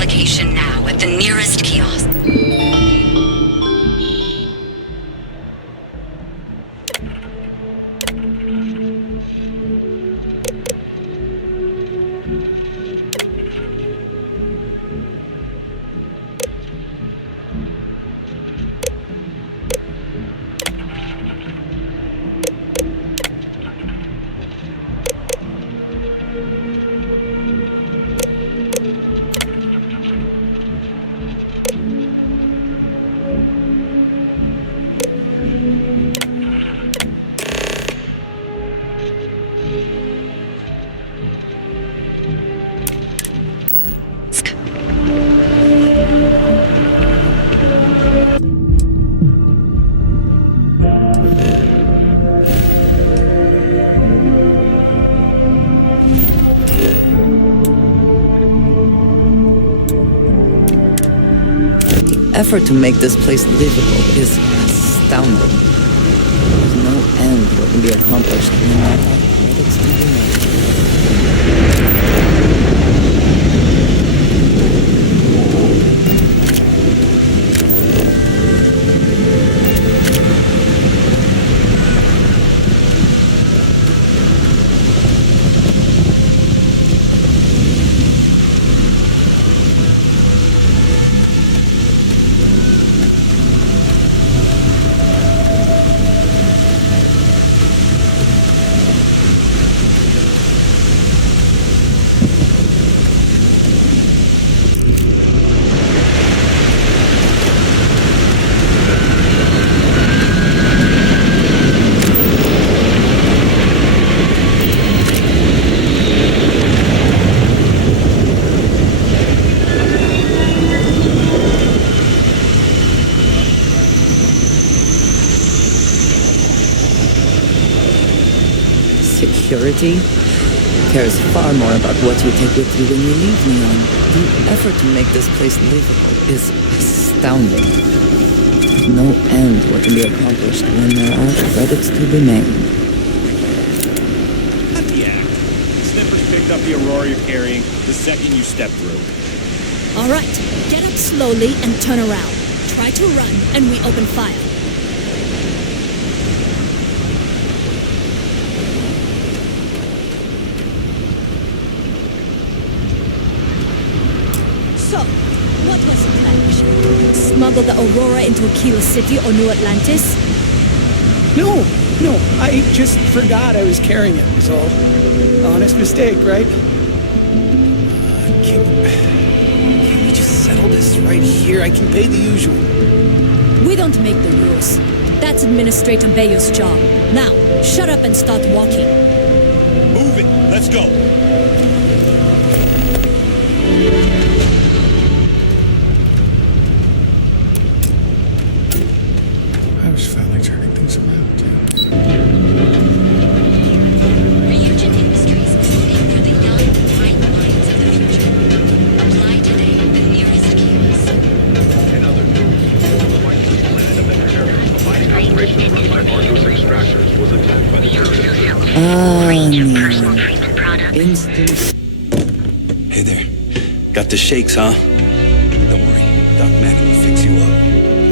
application now at the nearest kiosk. The effort to make this place livable is astounding. There's no end what can be accomplished when there are credits to be made. Security cares far more about what you take with you when you leave Neon. The effort to make this place livable is astounding. There's no end what can be accomplished when there are credits to be made. Not the act. Snippers picked up the Aurora you're carrying the second you step through. All right, get up slowly and turn around. Try to run, and we open fire. So, what was the plan? Smuggle the Aurora into Aquila City or New Atlantis? No, I just forgot I was carrying it, was all. Honest mistake, right? Can we just settle this right here? I can pay the usual. We don't make the rules. That's Administrator Bayo's job. Now, shut up and start walking. Move it. Let's go. I was finally turning things around, yeah. Ryujin Industries is looking for the young, bright minds of the future. Apply today at the nearest kiosk. In other news, the Vikings planet of Bethesda, a mining operation run by Marcos Extractors, was attacked by the Personal treatment products. Instant. Hey there. Got the shakes, huh? Don't worry. Doc Mack will fix you up.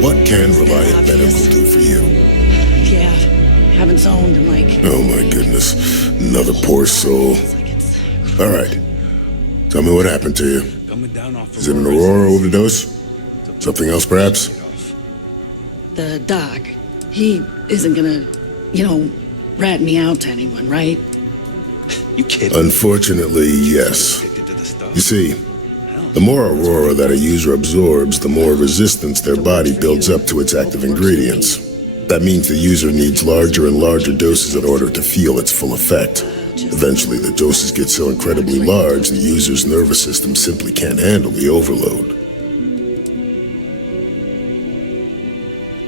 What can Reliant Medical do for you? Yeah, haven't zoned in like... Oh my goodness. Another poor soul. All right. Tell me what happened to you. Coming down off Is it an Aurora overdose? Something else, perhaps? The doc, he isn't gonna, rat me out to anyone, right? You kidding? Unfortunately, yes. Addicted to the stuff. You see, the more Aurora that a user absorbs, the more resistance their body builds up to its active ingredients. That means the user needs larger and larger doses in order to feel its full effect. Eventually, the doses get so incredibly large, the user's nervous system simply can't handle the overload.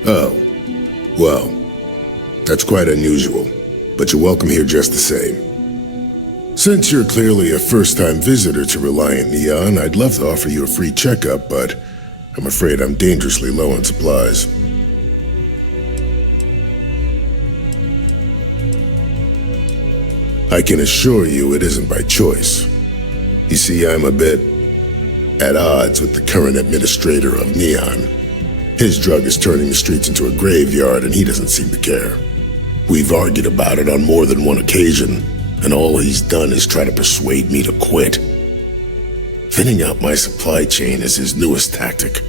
Oh, well, that's quite unusual, but you're welcome here just the same. Since you're clearly a first-time visitor to Reliant Neon, I'd love to offer you a free checkup, but I'm afraid I'm dangerously low on supplies. I can assure you it isn't by choice. You see, I'm a bit at odds with the current administrator of Neon. His drug is turning the streets into a graveyard, and he doesn't seem to care. We've argued about it on more than one occasion, and all he's done is try to persuade me to quit. Thinning out my supply chain is his newest tactic.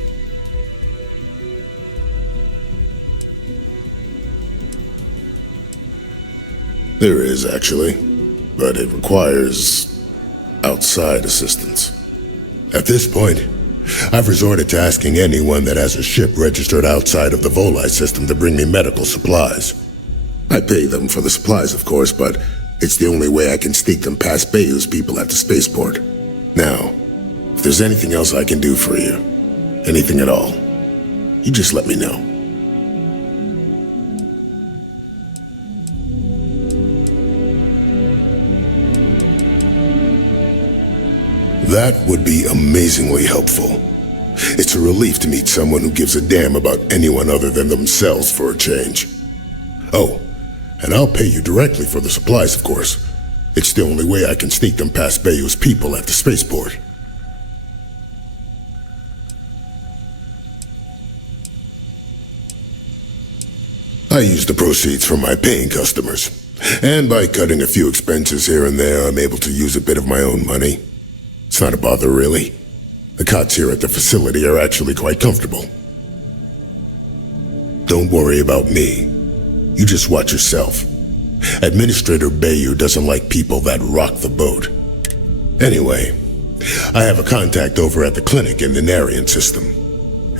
There is, actually, but it requires outside assistance. At this point, I've resorted to asking anyone that has a ship registered outside of the Volii system to bring me medical supplies. I pay them for the supplies, of course, but it's the only way I can sneak them past Bayou's people at the spaceport. Now, if there's anything else I can do for you, anything at all, you just let me know. That would be amazingly helpful. It's a relief to meet someone who gives a damn about anyone other than themselves for a change. Oh, and I'll pay you directly for the supplies, of course. It's the only way I can sneak them past Bayou's people at the spaceport. I use the proceeds from my paying customers, and by cutting a few expenses here and there, I'm able to use a bit of my own money. It's not a bother, really. The cots here at the facility are actually quite comfortable. Don't worry about me. You just watch yourself. Administrator Bayou doesn't like people that rock the boat. Anyway, I have a contact over at the clinic in the Narian system.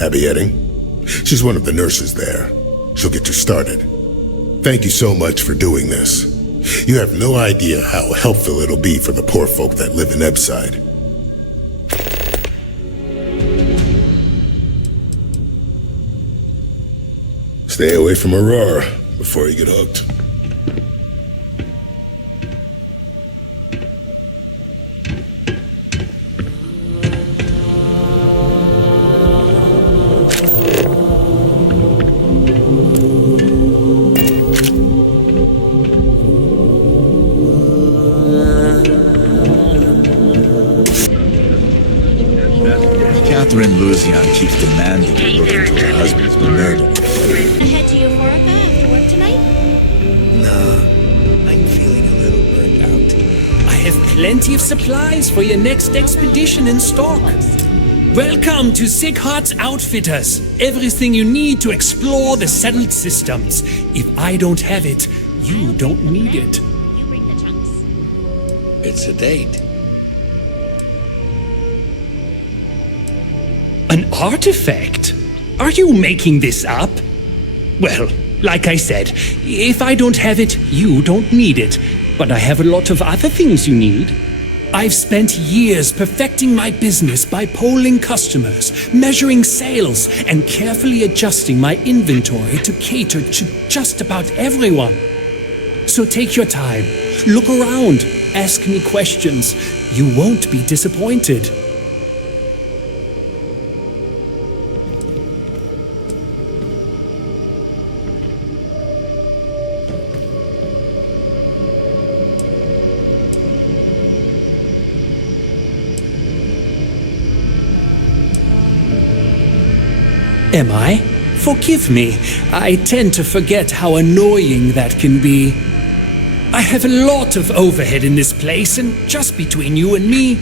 Abby Edding. She's one of the nurses there. She'll get you started. Thank you so much for doing this. You have no idea how helpful it'll be for the poor folk that live in Ebside. Stay away from Aurora before you get hooked. Catherine Luzian keeps demanding to look into her husband's murder. Head to Euphoria after work tonight? Nah, I'm feeling a little burnt out. I have plenty of supplies for your next expedition in stock. Welcome to Sick Heart's Outfitters. Everything you need to explore the settled systems. If I don't have it, you don't need it. You bring the chunks. It's a date. An artifact? Are you making this up? Well, like I said, if I don't have it, you don't need it. But I have a lot of other things you need. I've spent years perfecting my business by polling customers, measuring sales, and carefully adjusting my inventory to cater to just about everyone. So take your time, look around, ask me questions. You won't be disappointed. Am I? Forgive me. I tend to forget how annoying that can be. I have a lot of overhead in this place, and just between you and me,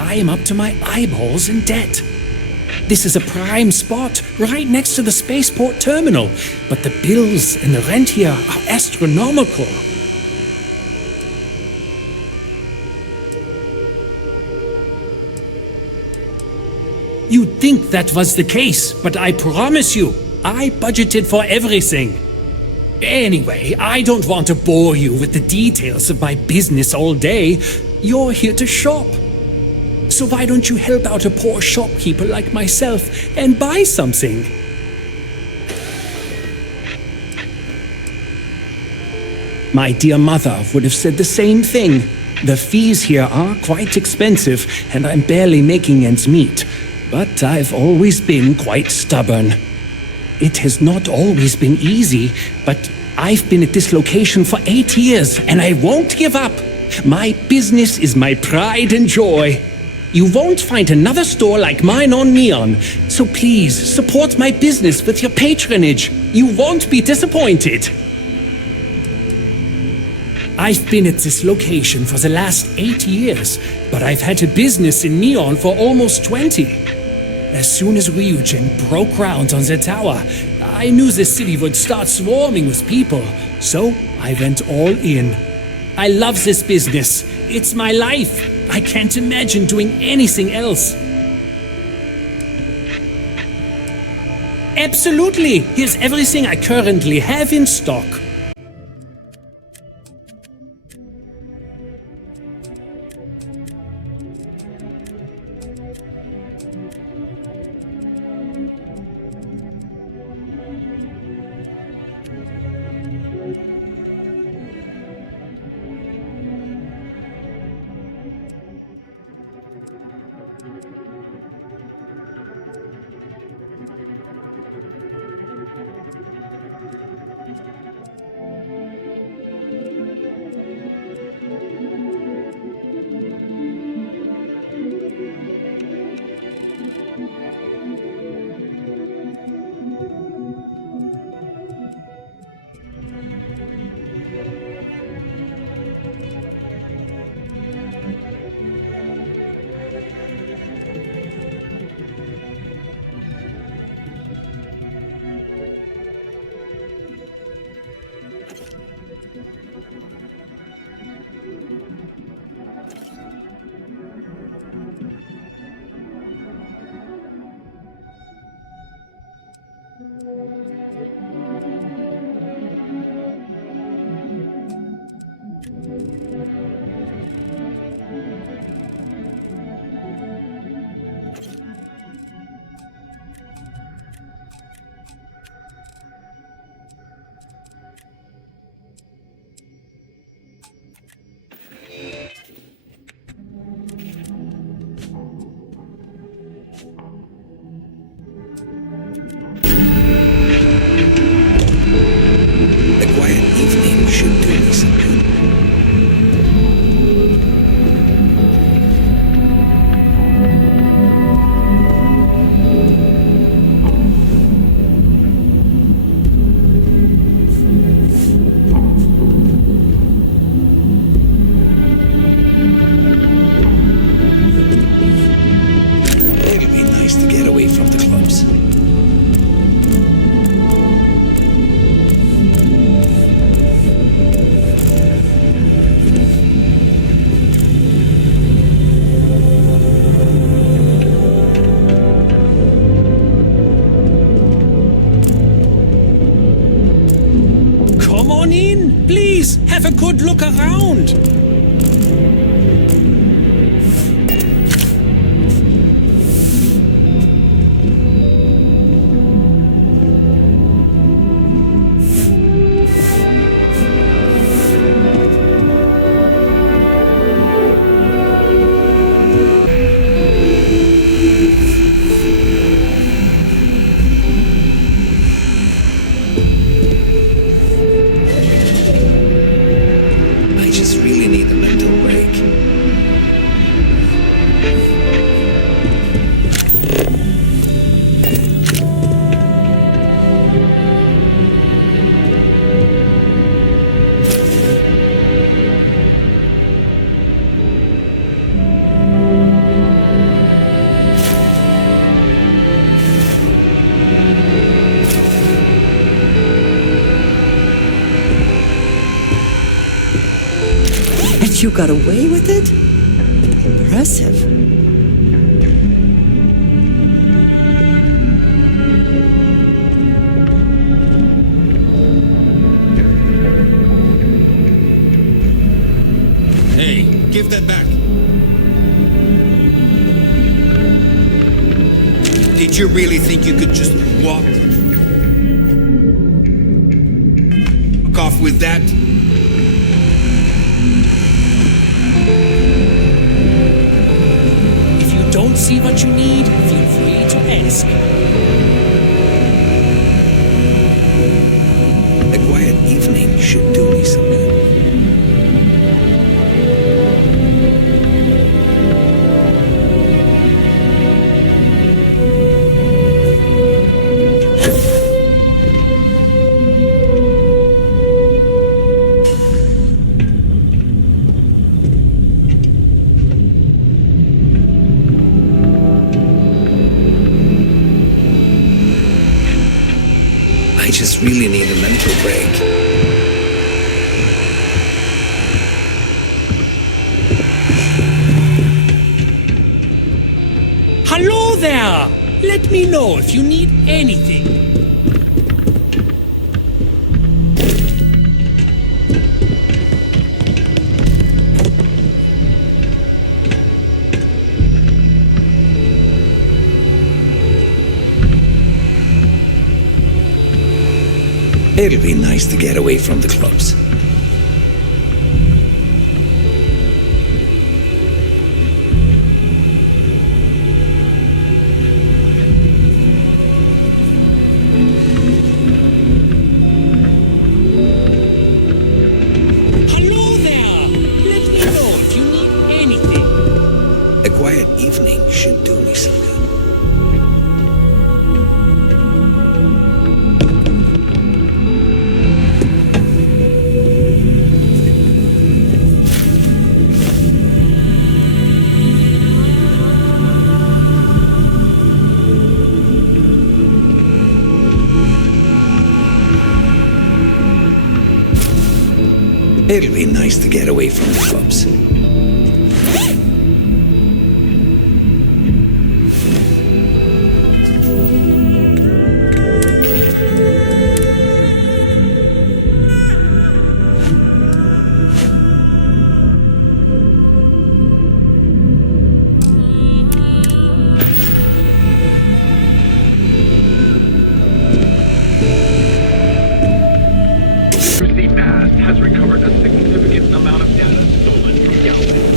I am up to my eyeballs in debt. This is a prime spot, right next to the spaceport terminal, but the bills and the rent here are astronomical. You'd think that was the case, but I promise you, I budgeted for everything. Anyway, I don't want to bore you with the details of my business all day. You're here to shop. So why don't you help out a poor shopkeeper like myself and buy something? My dear mother would have said the same thing. The fees here are quite expensive, and I'm barely making ends meet. But I've always been quite stubborn. It has not always been easy, but I've been at this location for 8 years, and I won't give up. My business is my pride and joy. You won't find another store like mine on Neon. So please, support my business with your patronage. You won't be disappointed. I've been at this location for the last 8 years, but I've had a business in Neon for almost 20. As soon as Ryujin broke ground on the tower, I knew the city would start swarming with people, so I went all in. I love this business. It's my life. I can't imagine doing anything else. Absolutely! Here's everything I currently have in stock. Have a good look around. You got away with it? Impressive. Hey, give that back. Did you really think you could just walk off with that? Don't see what you need, feel free to ask. A quiet evening should do me some good. just really need a mental break. Hello there! Let me know if you need anything. It'll be nice to get away from the clubs. Hello there! Let me know if you need anything. A quiet evening should do me some good. It'll be nice to get away from the clubs. The mast has recovered a significant amount of data stolen from Galway.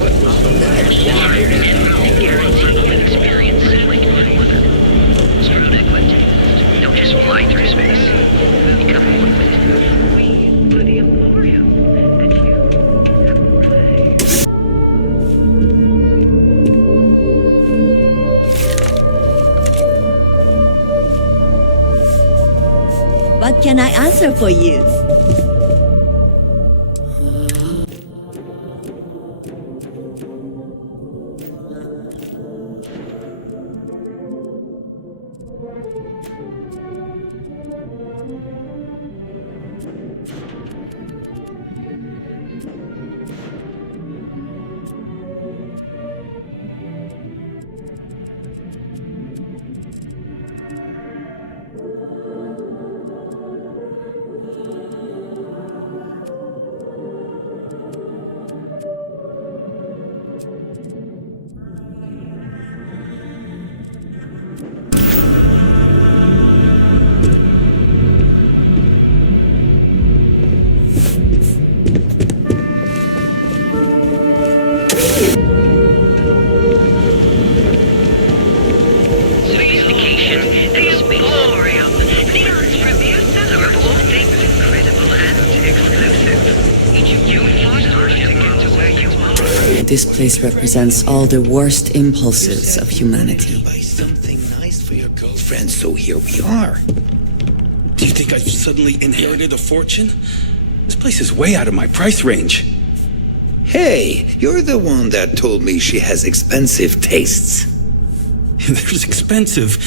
What Experience through eclectic. Don't just fly through space. Become one with it. We were the Emporium, and you have What can I answer for you? Sophistication, Exploreum, the Earth's premier center of all things incredible and exclusive. Each of you flies to get to where you are. This place represents all the worst impulses of humanity. Buy something nice for your girlfriend, so here we are. Do you think I've suddenly inherited a fortune? This place is way out of my price range. Hey, you're the one that told me she has expensive tastes. There's expensive,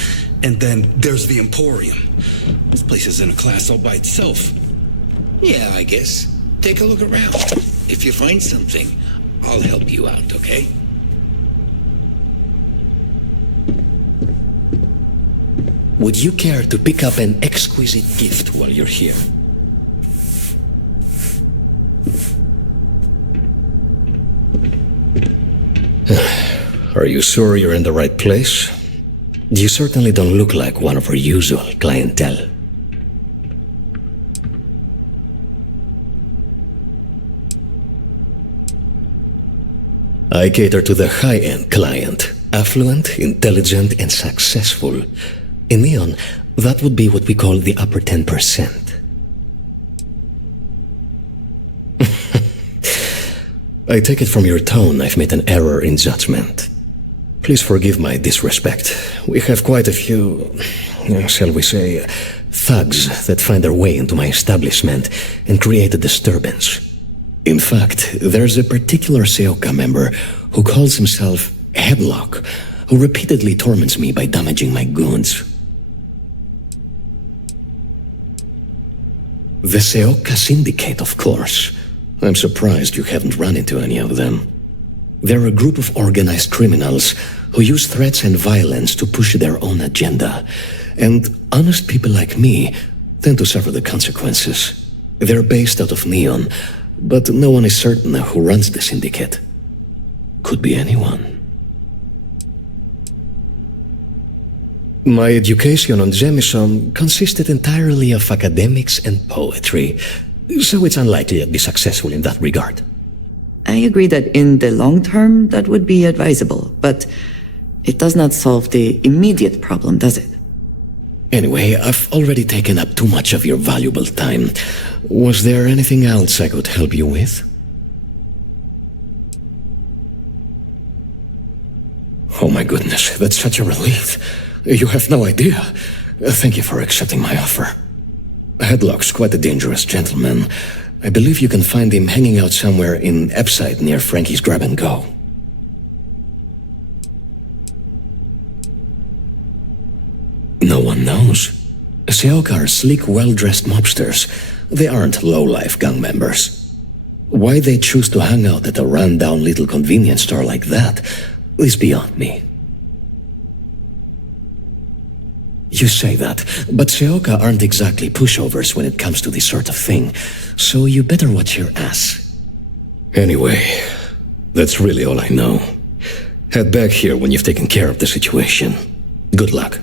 and then there's the Emporium. This place is in a class all by itself. Yeah, I guess. Take a look around. If you find something, I'll help you out, okay? Would you care to pick up an exquisite gift while you're here? Are you sure you're in the right place? You certainly don't look like one of our usual clientele. I cater to the high-end client, affluent, intelligent, and successful. In Neon, that would be what we call the upper 10%. I take it from your tone I've made an error in judgment. Please forgive my disrespect. We have quite a few, shall we say, thugs that find their way into my establishment and create a disturbance. In fact, there's a particular Seoka member who calls himself Headlock, who repeatedly torments me by damaging my goods. The Seoka Syndicate, of course. I'm surprised you haven't run into any of them. They're a group of organized criminals who use threats and violence to push their own agenda. And honest people like me tend to suffer the consequences. They're based out of Neon, but no one is certain who runs the syndicate. Could be anyone. My education on Jemison consisted entirely of academics and poetry, so it's unlikely I'd be successful in that regard. I agree that in the long term, that would be advisable, but it does not solve the immediate problem, does it? Anyway, I've already taken up too much of your valuable time. Was there anything else I could help you with? Oh my goodness, that's such a relief. You have no idea. Thank you for accepting my offer. Headlock's quite a dangerous gentleman. I believe you can find him hanging out somewhere in Epside near Frankie's Grab and Go. No one knows. Seoka are sleek, well-dressed mobsters. They aren't low-life gang members. Why they choose to hang out at a run-down little convenience store like that is beyond me. You say that, but Seoka aren't exactly pushovers when it comes to this sort of thing, so you better watch your ass. Anyway, that's really all I know. Head back here when you've taken care of the situation. Good luck.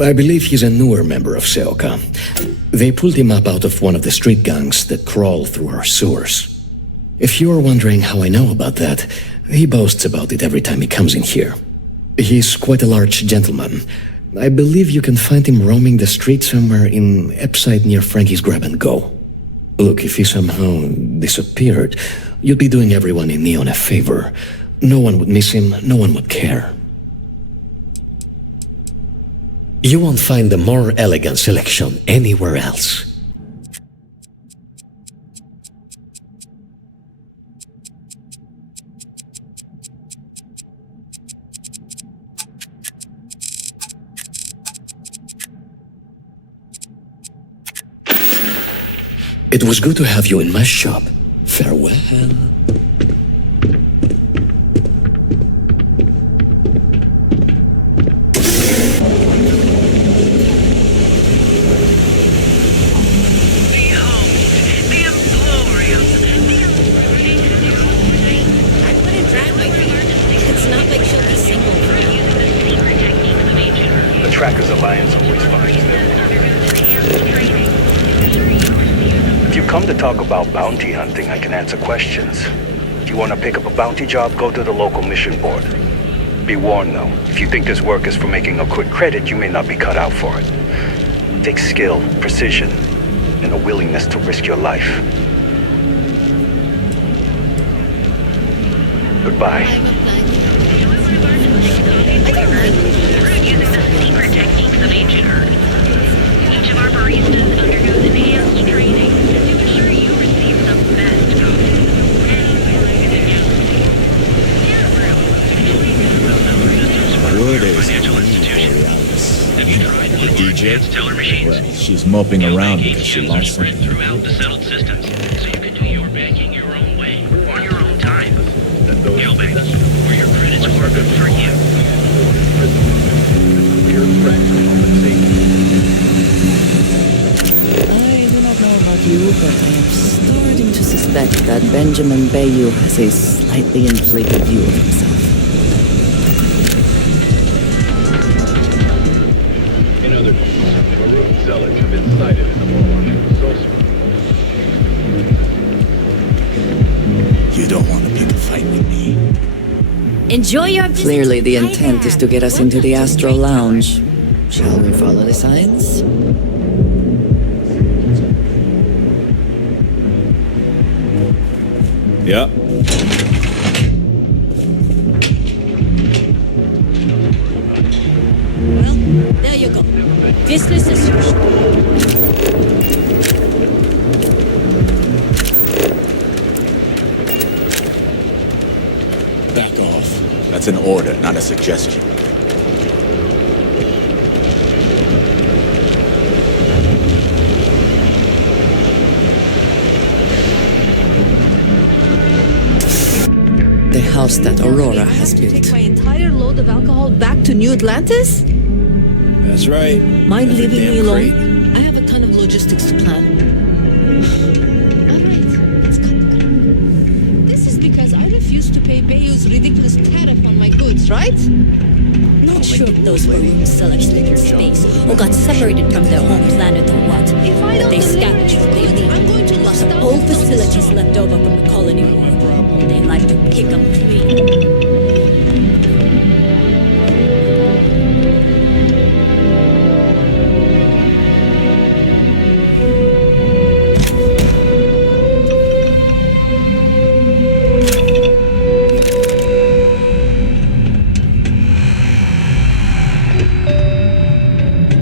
I believe he's a newer member of Seoka. They pulled him up out of one of the street gangs that crawl through our sewers. If you're wondering how I know about that, he boasts about it every time he comes in here. He's quite a large gentleman. I believe you can find him roaming the street somewhere in Epside near Frankie's Grab and Go. Look, if he somehow disappeared, you'd be doing everyone in Neon a favor. No one would miss him, no one would care. You won't find a more elegant selection anywhere else. It was good to have you in my shop. Farewell. Trackers Alliance always finds them. If you come to talk about bounty hunting, I can answer questions. If you want to pick up a bounty job, go to the local mission board. Be warned though, if you think this work is for making a quick credit, you may not be cut out for it. It takes skill, precision, and a willingness to risk your life. Goodbye. Techniques of ancient Earth. Each of our baristas undergoes enhanced training to ensure you receive the best coffee. Word is the DJ. Well, she's moping around because she lost something. Throughout the settled systems, so you can do your banking your own way, on your own time. Gilbert, where your credits work for you. I do not know about you, but I am starting to suspect that Benjamin Bayou has a slightly inflated view of himself. In other news, maroon zealots have been sighted in the morning. You don't want to pick a fight with me. Enjoy your visit. Clearly the intent is to get us into the Astral Lounge. Shall we follow the signs? Yeah. Well, there you go. Business as usual. Back off. That's an order, not a suggestion. house that Aurora has Take built. my entire load of alcohol back to New Atlantis? That's right. Mind That's a leaving me damn alone? crate. I have a ton of logistics to plan. Alright, let's cut the crap. This is because I refused to pay Bayou's ridiculous tariff on my goods, right? Not sure if those were sellers lived in space or got separated from their home planet or what. If I But don't they scavenged what they need. I'm going to lust out Old with those facilities left over from the colony war. They like to pick them clean.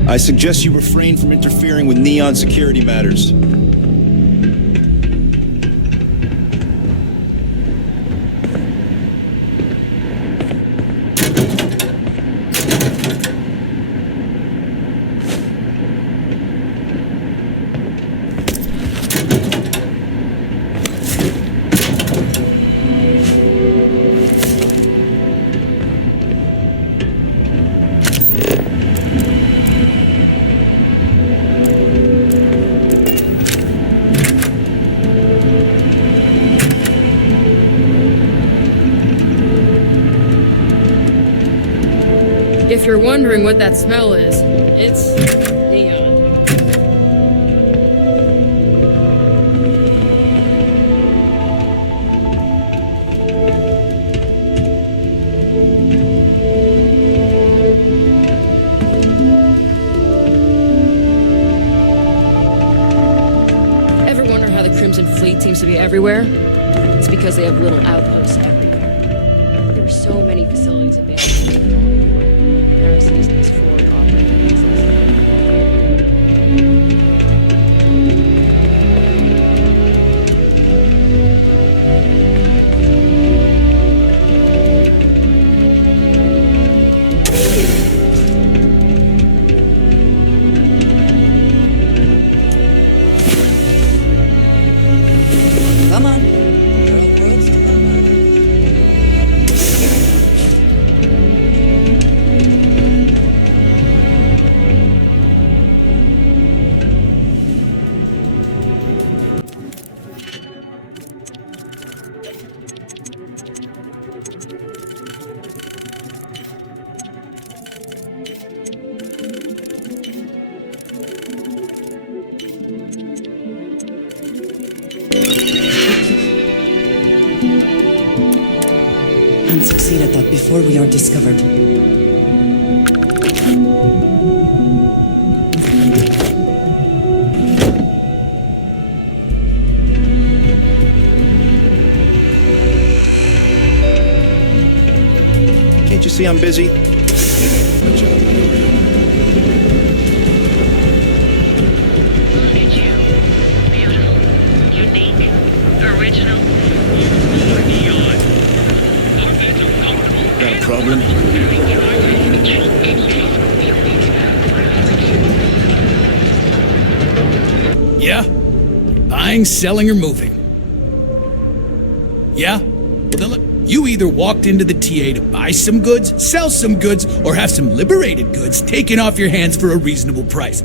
I suggest you refrain from interfering with Neon security matters. If you're wondering what that smell is, it's neon. Ever wonder how the Crimson Fleet seems to be everywhere? It's because they have little outposts everywhere. There are so many facilities abandoned. Come on. There are worlds to cover. And succeed at that before we are discovered. Can't you see I'm busy? Original. Got a problem? Yeah? Buying, selling, or moving? Yeah? Well, then look, you either walked into the TA to buy some goods, sell some goods, or have some liberated goods taken off your hands for a reasonable price.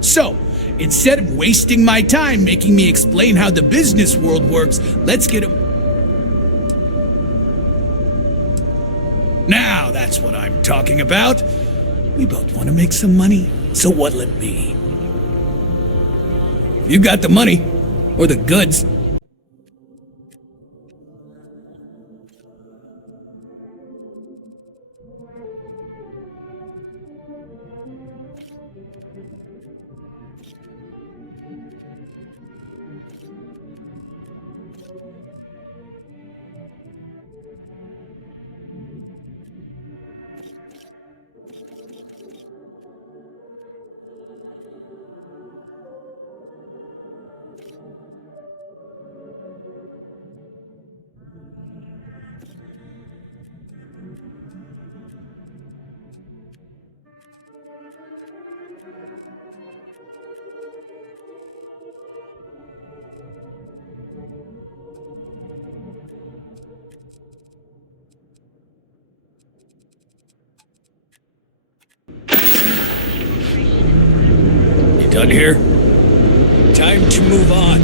So, instead of wasting my time making me explain how the business world works, let's get a... Now that's what I'm talking about. We both want to make some money, so what'll it be? You got the money, or the goods. Done here? Time to move on.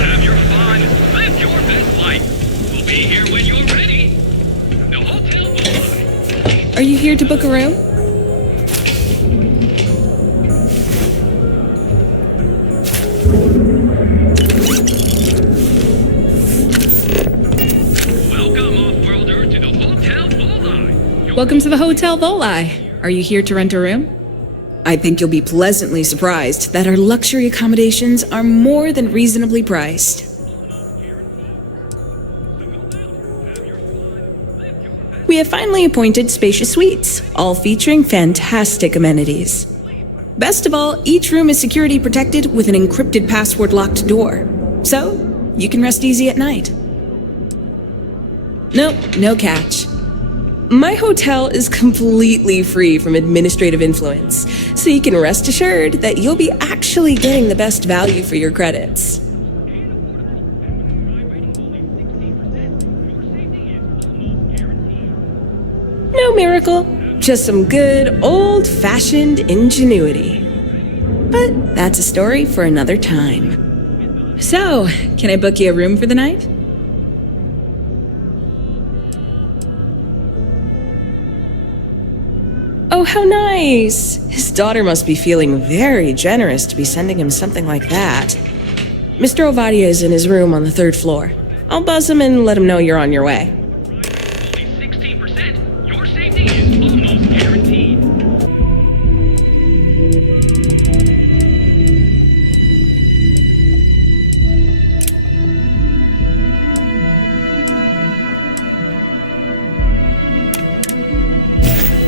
Have your fun. Live your best life. We'll be here when you're ready. The hotel will... Are you here to book a room? Welcome to the Hotel Volai. Are you here to rent a room? I think you'll be pleasantly surprised that our luxury accommodations are more than reasonably priced. We have finally appointed spacious suites, all featuring fantastic amenities. Best of all, each room is security protected with an encrypted password-locked door. So, you can rest easy at night. Nope, no catch. My hotel is completely free from administrative influence, so you can rest assured that you'll be actually getting the best value for your credits. No miracle, just some good old-fashioned ingenuity. But that's a story for another time. So, can I book you a room for the night? Oh, how nice! His daughter must be feeling very generous to be sending him something like that. Mr. Ovadia is in his room on the 3rd floor. I'll buzz him and let him know you're on your way. Only 16%. Your safety is almost guaranteed.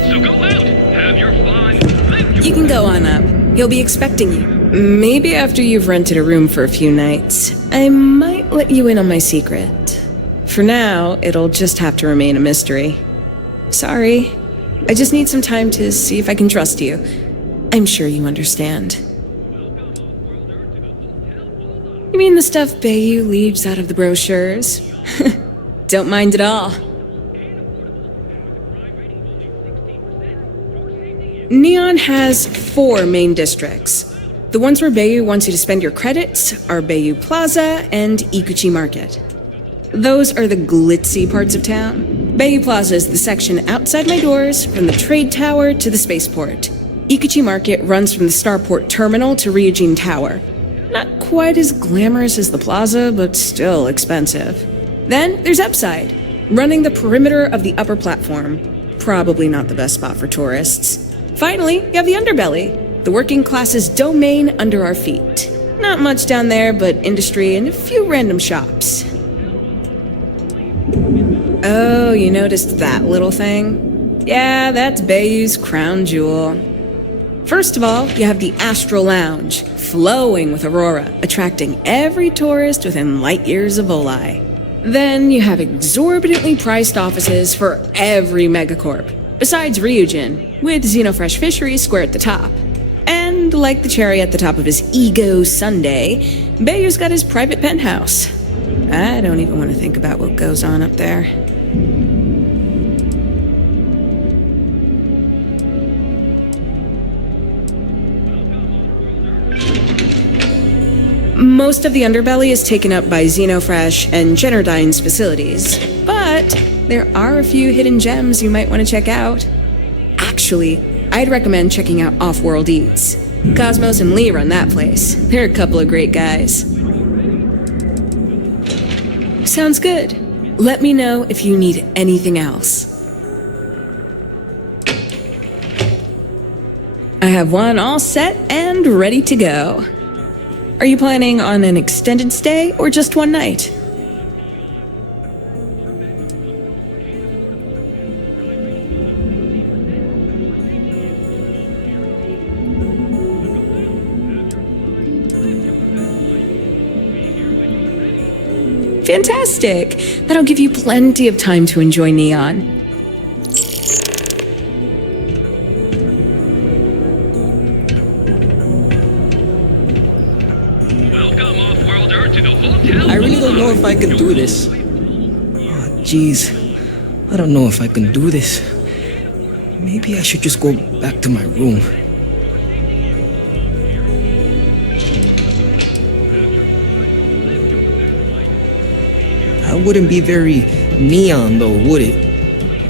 So go out, have your fun, live You can go on up. He'll be expecting you. Maybe after you've rented a room for a few nights, I might let you in on my secret. For now, it'll just have to remain a mystery. Sorry. I just need some time to see if I can trust you. I'm sure you understand. You mean the stuff Bayou leaves out of the brochures? Don't mind at all. Neon has 4 main districts. The ones where Bayou wants you to spend your credits are Bayou Plaza and Ikuchi Market. Those are the glitzy parts of town. Bayou Plaza is the section outside my doors, from the trade tower to the spaceport. Ikuchi Market runs from the Starport terminal to Ryujin Tower. Not quite as glamorous as the plaza, but still expensive. Then there's Upside, running the perimeter of the upper platform. Probably not the best spot for tourists. Finally, you have the Underbelly, the working class's domain under our feet. Not much down there, but industry and a few random shops. Oh, you noticed that little thing? Yeah, that's Bayou's crown jewel. First of all, you have the Astral Lounge, flowing with Aurora, attracting every tourist within light years of Volai. Then you have exorbitantly priced offices for every megacorp, besides Ryujin, with Xenofresh Fisheries square at the top. And like the cherry at the top of his ego sundae, Bayou's got his private penthouse. I don't even want to think about what goes on up there. Most of the Underbelly is taken up by Xenofresh and Generdyne's facilities, but there are a few hidden gems you might want to check out. Actually, I'd recommend checking out Off-World Eats. Cosmos and Lee run that place. They're a couple of great guys. Sounds good. Let me know if you need anything else. I have one all set and ready to go. Are you planning on an extended stay or just one night? Fantastic! That'll give you plenty of time to enjoy Neon. Welcome, Off-Worlder, to the hotel. I really don't know if I can do this. Oh, jeez. I don't know if I can do this. Maybe I should just go back to my room. That wouldn't be very neon though, would it?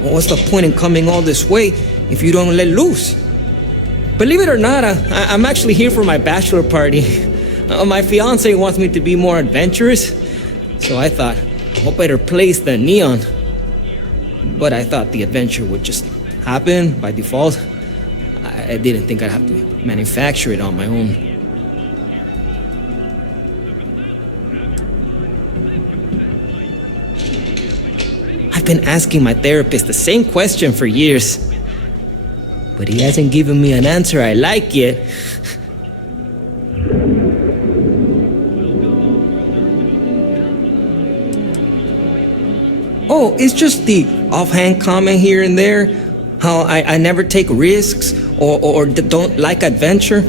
What's the point in coming all this way if you don't let loose? Believe it or not, I'm actually here for my bachelor party. My fiance wants me to be more adventurous, so I thought, what better place than neon? But I thought the adventure would just happen by default. I didn't think I'd have to manufacture it on my own. I've been asking my therapist the same question for years, but he hasn't given me an answer I like yet. Oh, it's just the offhand comment here and there, how I never take risks or don't like adventure.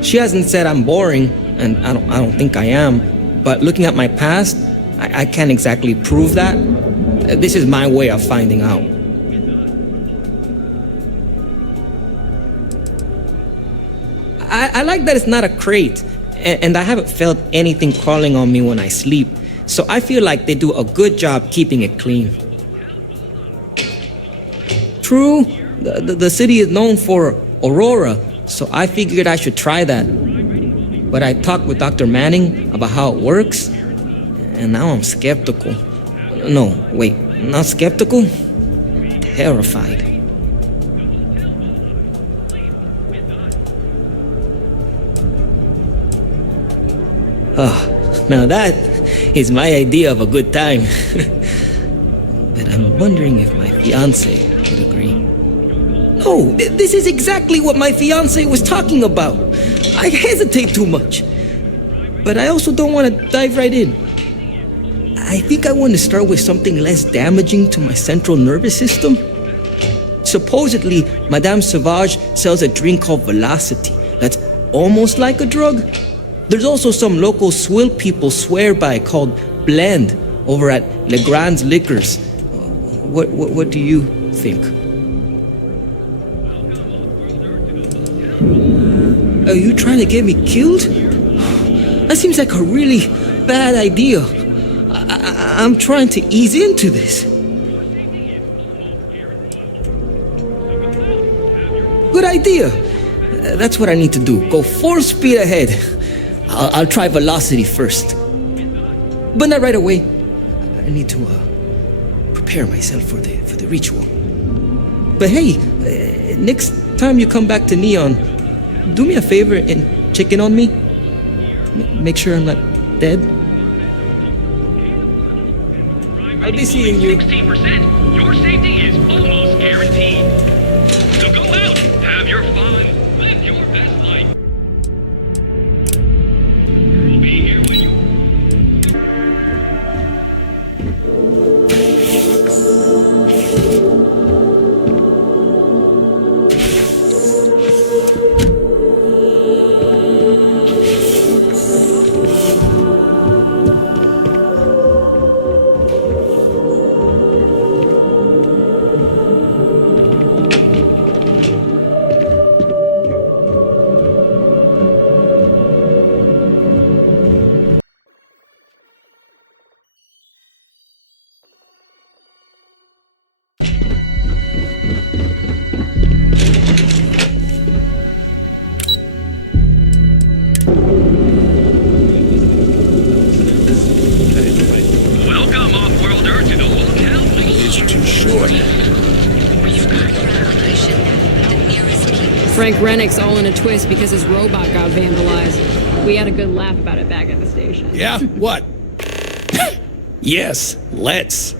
She hasn't said I'm boring, and I don't think I am, but looking at my past, I can't exactly prove that. This is my way of finding out. I like that it's not a crate, and I haven't felt anything crawling on me when I sleep, so I feel like they do a good job keeping it clean. True, the city is known for Aurora, so I figured I should try that. But I talked with Dr. Manning about how it works, and now I'm skeptical. No, wait, not skeptical? Terrified. Oh, now that is my idea of a good time. But I'm wondering if my fiance would agree. No, this is exactly what my fiance was talking about. I hesitate too much. But I also don't want to dive right in. I think I want to start with something less damaging to my central nervous system. Supposedly, Madame Sauvage sells a drink called Velocity that's almost like a drug. There's also some local swill people swear by called Blend over at Legrand's Liquors. What do you think? Are you trying to get me killed? That seems like a really bad idea. I'm trying to ease into this. Good idea. That's what I need to do. Go full speed ahead. I'll try Velocity first. But not right away. I need to prepare myself for the ritual. But hey, next time you come back to Neon, do me a favor and check in on me. Make sure I'm not dead. I'll be seeing you. 60%. Your safety is almost guaranteed. So go out, have your fun, live your best life. We'll be here when you... Frank Rennick's all in a twist because his robot got vandalized. We had a good laugh about it back at the station. Yeah? What? Yes, let's.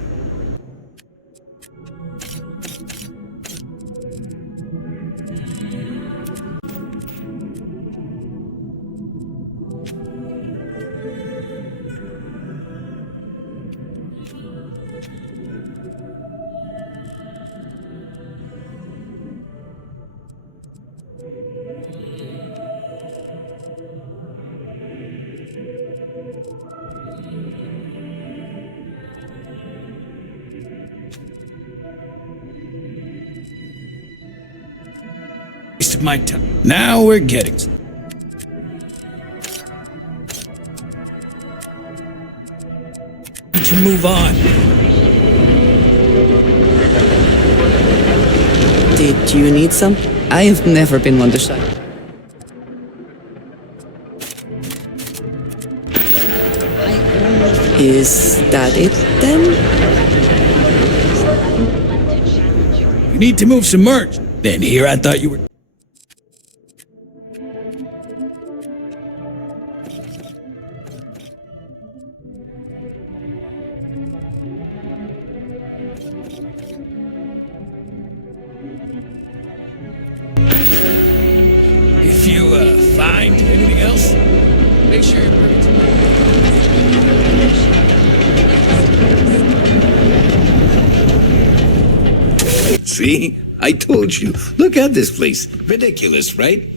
of my time. Now we're getting... To move on. Did you need some? I have never been one to shy. Is that it then? You need to move some merch. Then here I thought you were... If you find anything else, make sure you bring it to me. See? I told you. Look at this place. Ridiculous, right?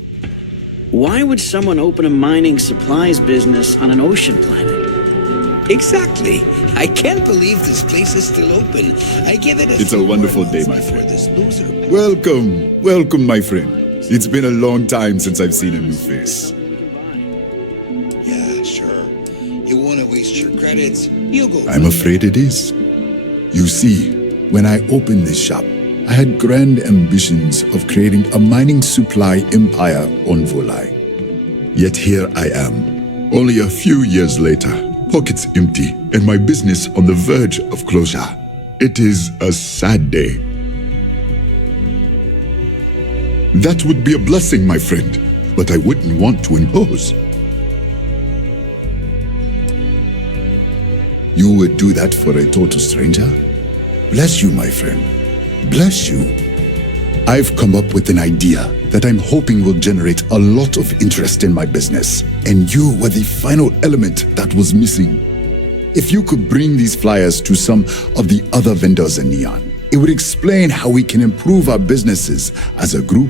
Why would someone open a mining supplies business on an ocean planet? Exactly. I can't believe this place is still open. I give it It's a wonderful day, my friend. Welcome. Welcome, my friend. It's been a long time since I've seen a new face. Yeah, sure. You want to waste your credits? You go. I'm afraid it is. You see, when I opened this shop, I had grand ambitions of creating a mining supply empire on Volai. Yet here I am, only a few years later, pockets empty and my business on the verge of closure. It is a sad day. That would be a blessing, my friend, but I wouldn't want to impose. You would do that for a total stranger? Bless you, my friend. Bless you. I've come up with an idea that I'm hoping will generate a lot of interest in my business, and you were the final element that was missing. If you could bring these flyers to some of the other vendors in Neon, it would explain how we can improve our businesses as a group.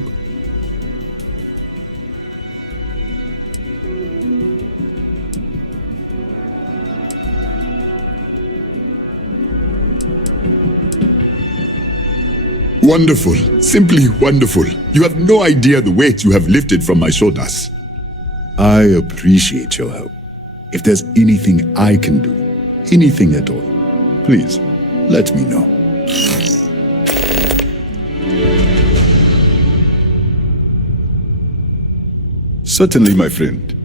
Wonderful, simply wonderful. You have no idea the weight you have lifted from my shoulders. I appreciate your help. If there's anything I can do, anything at all, please let me know. Certainly, my friend.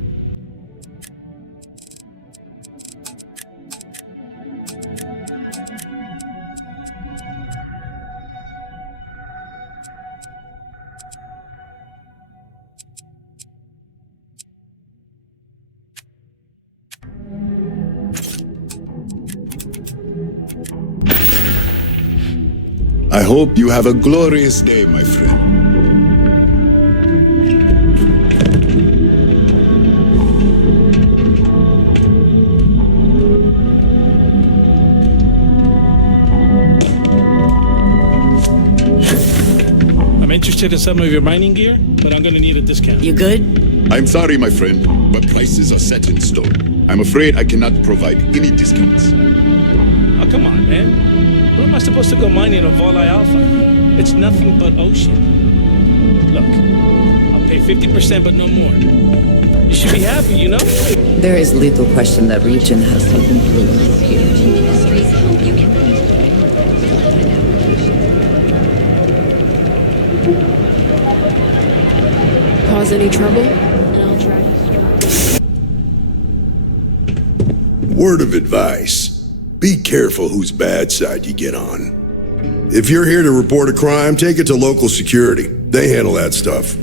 I hope you have a glorious day, my friend. I'm interested in some of your mining gear, but I'm gonna need a discount. You good? I'm sorry, my friend, but prices are set in stone. I'm afraid I cannot provide any discounts. Oh, come on, man. Where am I supposed to go mining on Volai Alpha? It's nothing but ocean. Look, I'll pay 50%, but no more. You should be happy, you know? There is little question that region has something to do here. Cause any trouble? Word of advice. Be careful whose bad side you get on. If you're here to report a crime, take it to local security. They handle that stuff.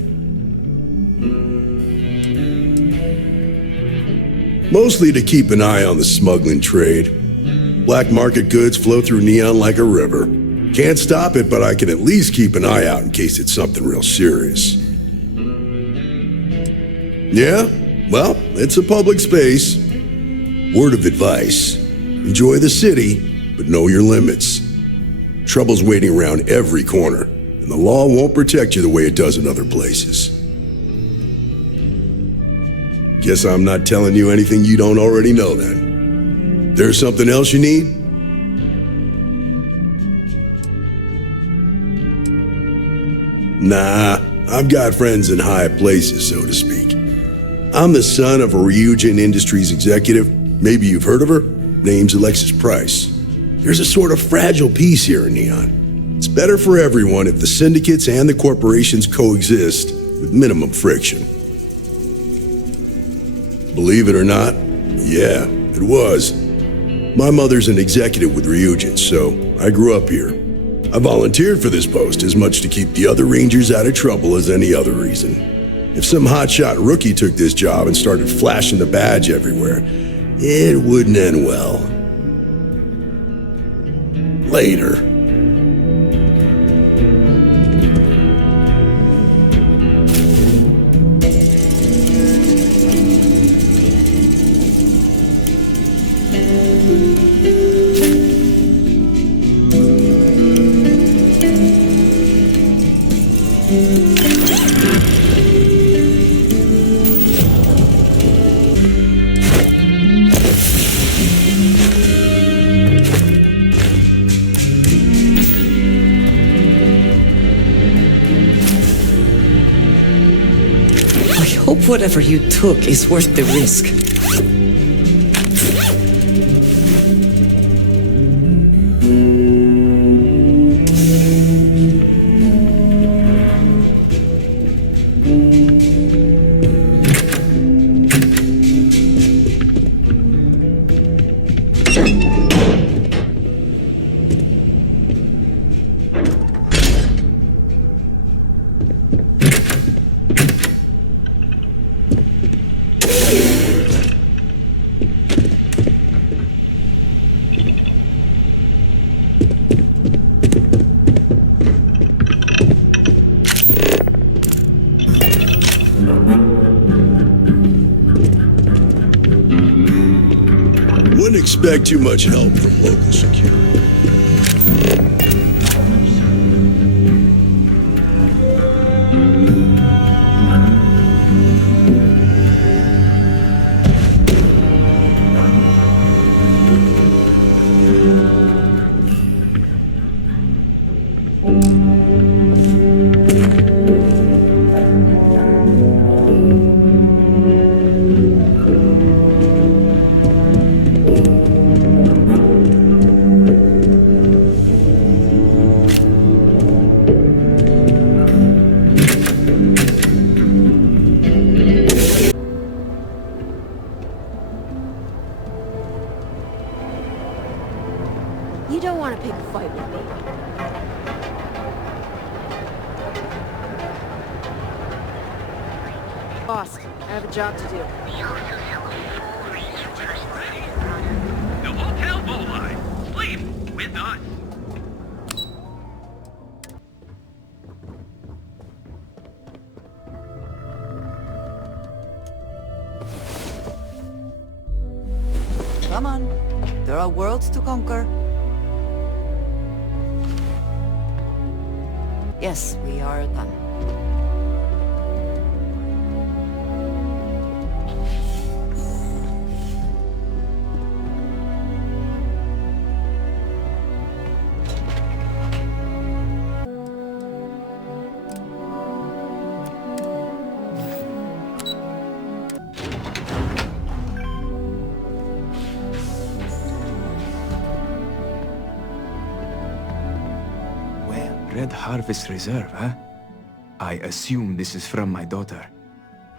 Mostly to keep an eye on the smuggling trade. Black market goods flow through Neon like a river. Can't stop it, but I can at least keep an eye out in case it's something real serious. Yeah? Well, it's a public space. Word of advice. Enjoy the city, but know your limits. Trouble's waiting around every corner, and the law won't protect you the way it does in other places. Guess I'm not telling you anything you don't already know then. There's something else you need? Nah, I've got friends in high places, so to speak. I'm the son of a Ryujin Industries executive. Maybe you've heard of her. Name's Alexis Price. There's a sort of fragile peace here in Neon. It's better for everyone if the syndicates and the corporations coexist with minimum friction. Believe it or not, yeah, it was. My mother's an executive with Ryujin, so I grew up here. I volunteered for this post as much to keep the other Rangers out of trouble as any other reason. If some hotshot rookie took this job and started flashing the badge everywhere, it wouldn't end well. Later. Whatever you took is worth the risk. Wouldn't expect too much help from local security. You don't want to pick a fight with me. Boss, I have a job to do. The Hotel Bolide. Sleep with us. Come on. There are worlds to conquer. Yes, we are done. Red Harvest Reserve, huh? I assume this is from my daughter.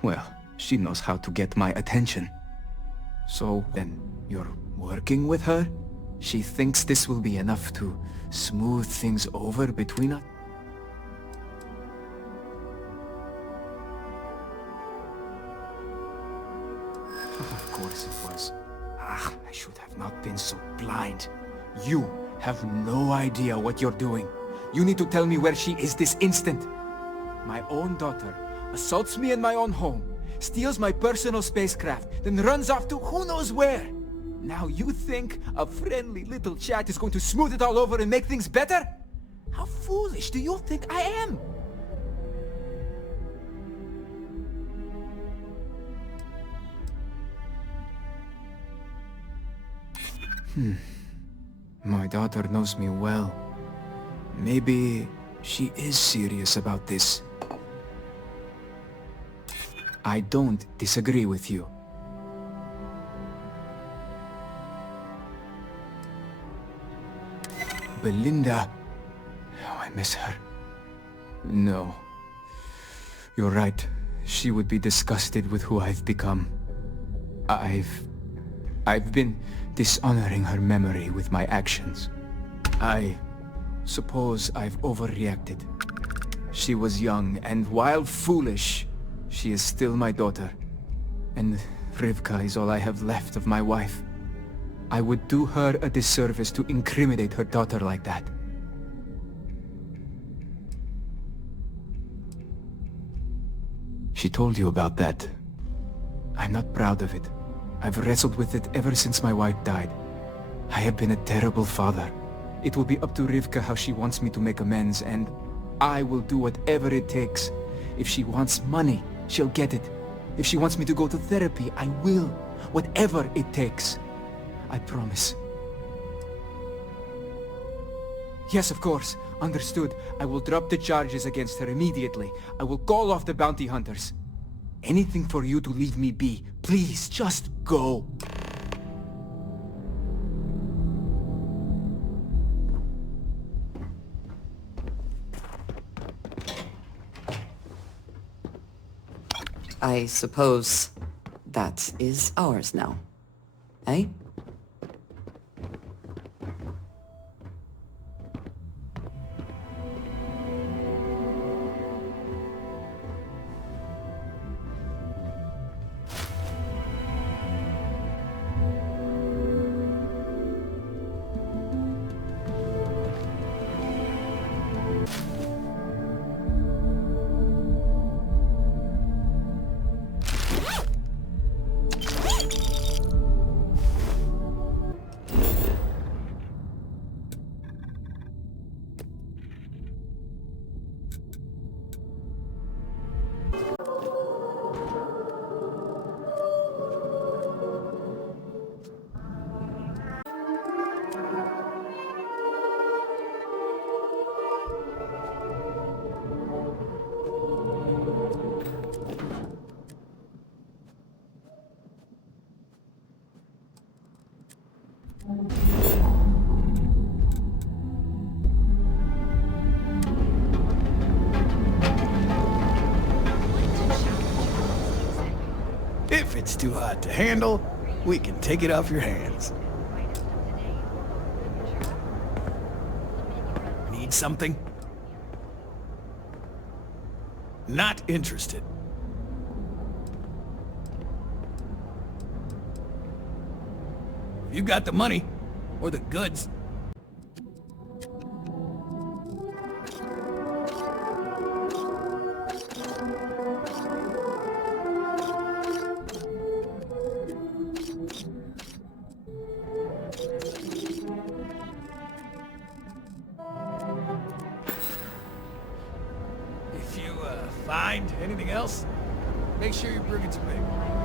Well, she knows how to get my attention. So, then, you're working with her? She thinks this will be enough to smooth things over between us? Of course it was. Ah, I should have not been so blind. You have no idea what you're doing. You need to tell me where she is this instant. My own daughter assaults me in my own home, steals my personal spacecraft, then runs off to who knows where. Now you think a friendly little chat is going to smooth it all over and make things better? How foolish do you think I am? My daughter knows me well. Maybe she is serious about this. I don't disagree with you. Belinda. Oh, I miss her. No. You're right. She would be disgusted with who I've become. I've been dishonoring her memory with my actions. I suppose I've overreacted. She was young, and while foolish, she is still my daughter. And Rivka is all I have left of my wife. I would do her a disservice to incriminate her daughter like that. She told you about that. I'm not proud of it. I've wrestled with it ever since my wife died. I have been a terrible father. It will be up to Rivka how she wants me to make amends, and I will do whatever it takes. If she wants money, she'll get it. If she wants me to go to therapy, I will. Whatever it takes. I promise. Yes, of course. Understood. I will drop the charges against her immediately. I will call off the bounty hunters. Anything for you to leave me be. Please, just go. I suppose that is ours now. Eh? If it's too hot to handle, we can take it off your hands. Need something? Not interested. If you got the money, or the goods. If you find anything else, make sure you bring it to me.